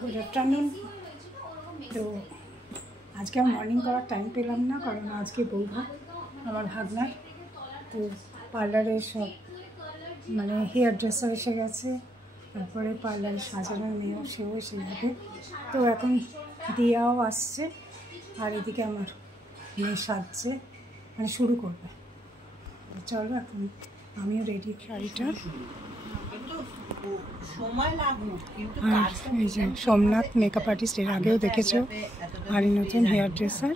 Good afternoon. তো আজকে আমি মর্নিং করার টাইম পেলাম না, কারণ আজকে বৌভাত আমার ভাগনার। তো পার্লারে সব মানে হেয়ার ড্রেসার এসে গেছে, তারপরে পার্লারে সাজানোর মেয়েও সেও এসে যাবে। তো এখন দিয়াও আসছে, আর এদিকে আমার মেয়ে সাজছে, মানে শুরু করবে। চলো এখন আমিও রেডি। শাড়িটা এই যে সোমনাথ মেকআপ আর্টিস্ট, এর আগেও দেখেছো, আর নতুন হেয়ার ড্রেসার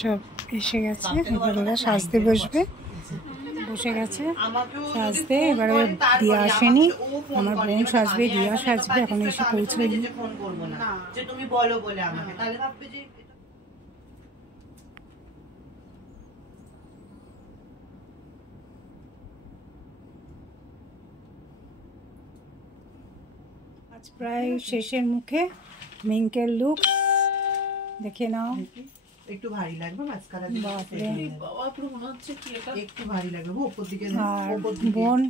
সব এসে গেছে। এবার ওরা সাজতে বসবে, বসে গেছে সাজতে। এবারে দিয়া আসেনি, আমার বোন সাজবে, দিয়া সাজবে, এখন এসে পৌঁছয়নি। আজ প্রায় শেষের মুখে। মিঙ্কের লুক দেখে নাও। একটু ভারী লাগবে মাস্কারা দিয়ে। বাবা পুরো মনে হচ্ছে কি এটা একটু ভারী লাগবে। উপর দিকে আর বোন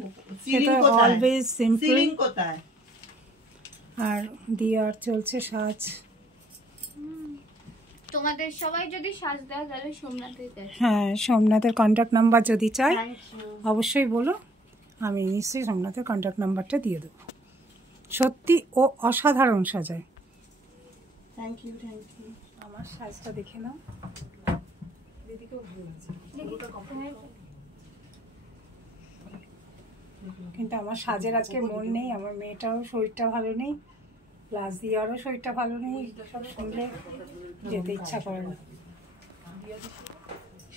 সেটা অলওয়েজ সিম্পল। সিলিং কোথায়? আর দিয়ার চলছে সাজ। তোমাদের সবাই যদি সাজ দাও তাহলে সোমনাথের কাছে। হ্যাঁ, সোমনাথের কন্ট্যাক্ট নাম্বার যদি চাই অবশ্যই বলো, আমি নিশ্চয়ই সোমনাথের কন্ট্যাক্ট নাম্বারটা দিয়ে দেবো। সত্যি ও অসাধারণ সাজায়। Thank you, thank you. আমার সাজটা দেখে নাও, দিদিকেও ভালো লাগছে। কিন্তু আমার সাজের আজকে মন নেই, আমার মেয়েটাও শরীরটা ভালো নেই, প্লাস দিয়ারও শরীরটা ভালো নেই। সব শুনলে যেতে ইচ্ছা করে না।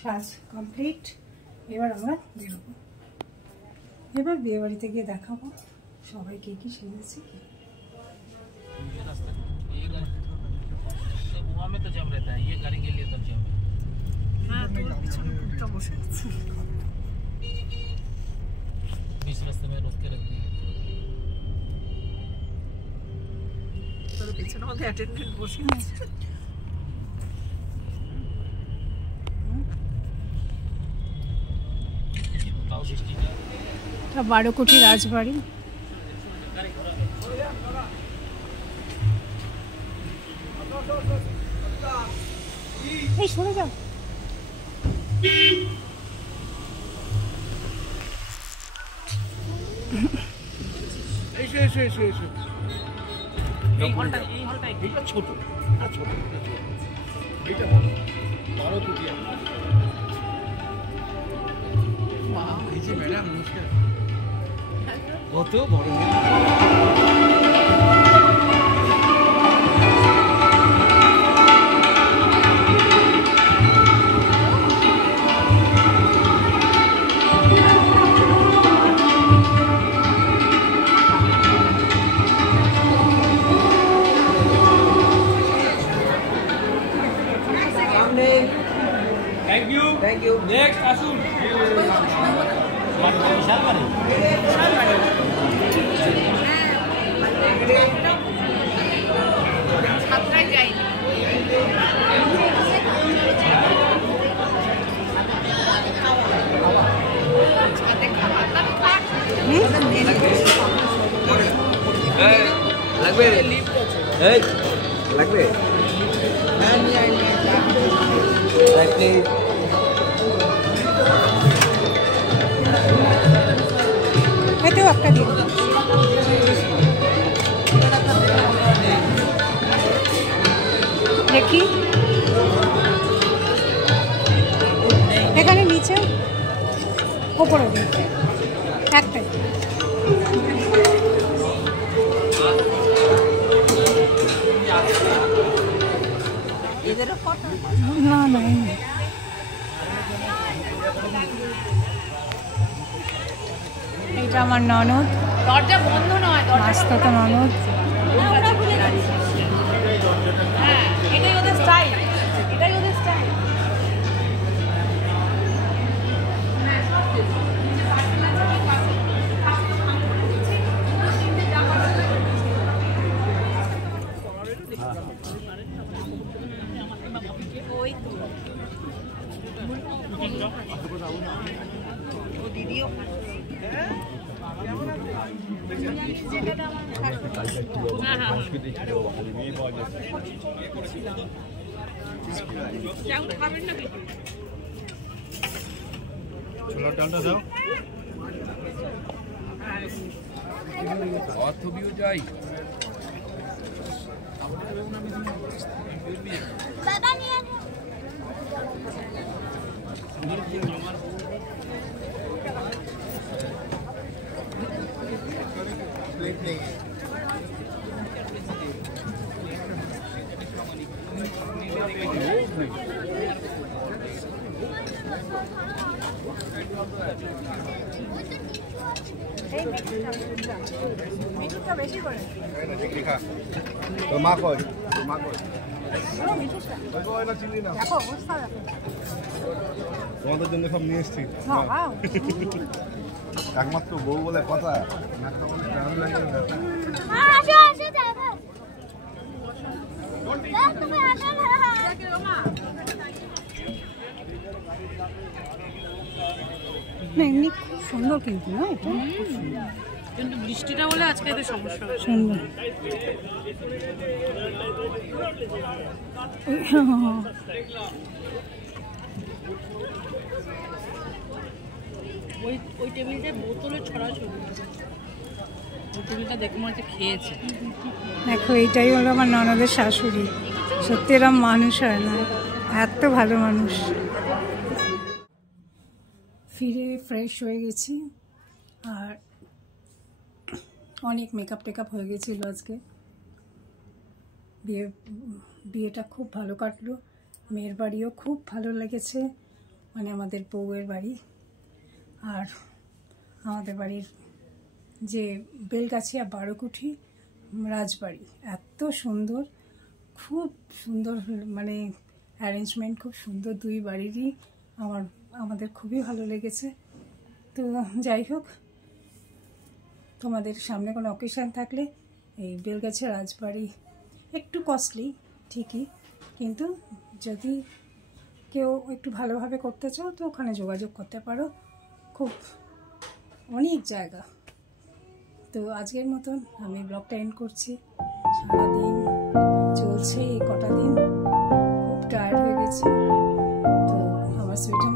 সাজ কমপ্লিট, এবার আমরা বেরোবো। এবার বিয়ে বাড়িতে গিয়ে দেখাবো সবাই কে কি সেজেছে। में तो जम रहता है, ये करेंगे लिए तब जम। हाँ, तो पीछे कुत्ता बसे আছে। बीच रास्ते में रोक के रखते हैं। তোর পিছনে মধ্যে অ্যাটেন্ডেন্ট বসে আছে। এটা 12 কোটি রাজবাড়ি। এই সরে যাও। এসো এসো এসো এসো। এই হলটা এটা ছোট, এটা ছোট, এটা বড় 12 কোটি। ওয়াও, এই যে ম্যাডাম নমস্কার। কত বড় Thank you. Next, Asun. লাগবে লাগবে এটাও একটা দিন। দেখি এখানে নিচে ওপরে দিন একটাই। না না, এটা আমার ননদ। দরজা বন্ধ নয়, মাস্তা তো ননদ। হ্যাঁ, এটাই ওদের স্টাইল, এটাই ওদের স্টাইল। ওই তো দিদিও খাবেন না কিছু? ছোলার ডালটা দাও। যাই মিঠুটা বেশি করে তোর মা কই মিঠুটা চিনি না দেখো অবস্থা দেখো তোমাদের জন্য সব নিয়ে এসছি বাবা একমাত্র বউ বলে কথা আসো আসো দেখো তুমি আসো না এমনি খুব সুন্দর কিন্তু না এটা খুব সুন্দর কিন্তু বৃষ্টিটা বলে আজকে এত সমস্যা হচ্ছে। সুন্দর ওই টেবিলটায় বোতলে ছড়াছড়ি, ওই টেবিলটা দেখে মনে হচ্ছে খেয়েছে। দেখো এইটাই হলো আমার ননদের শাশুড়ি, সত্যি এরম মানুষ হয় না, এত ভালো মানুষ। ফিরে ফ্রেশ হয়ে গেছি আর অনেক মেকআপ টেকআপ হয়ে গেছিল আজকে। বিয়েটা খুব ভালো কাটলো, মেয়ের বাড়িও খুব ভালো লেগেছে, মানে আমাদের বউয়ের বাড়ি। আর আমাদের বাড়ির যে বেলগাছিয়া 12 কুঠি রাজবাড়ি, এত সুন্দর, খুব সুন্দর, মানে অ্যারেঞ্জমেন্ট খুব সুন্দর, দুই বাড়িরই আমাদের খুবই ভালো লেগেছে। তো যাই হোক, তোমাদের সামনে কোনো অকেশান থাকলে এই বেলগাছিয়া রাজবাড়ি একটু কস্টলি ঠিকই, কিন্তু যদি কেউ একটু ভালোভাবে করতে চাও তো ওখানে যোগাযোগ করতে পারো, খুব অনেক জায়গা। তো আজকের মতন আমি ব্লগটা এন্ড করছি। সারাদিন চলছে এই কটা দিন, খুব টায়ার্ড হয়ে গেছি। তো আমার সুইটার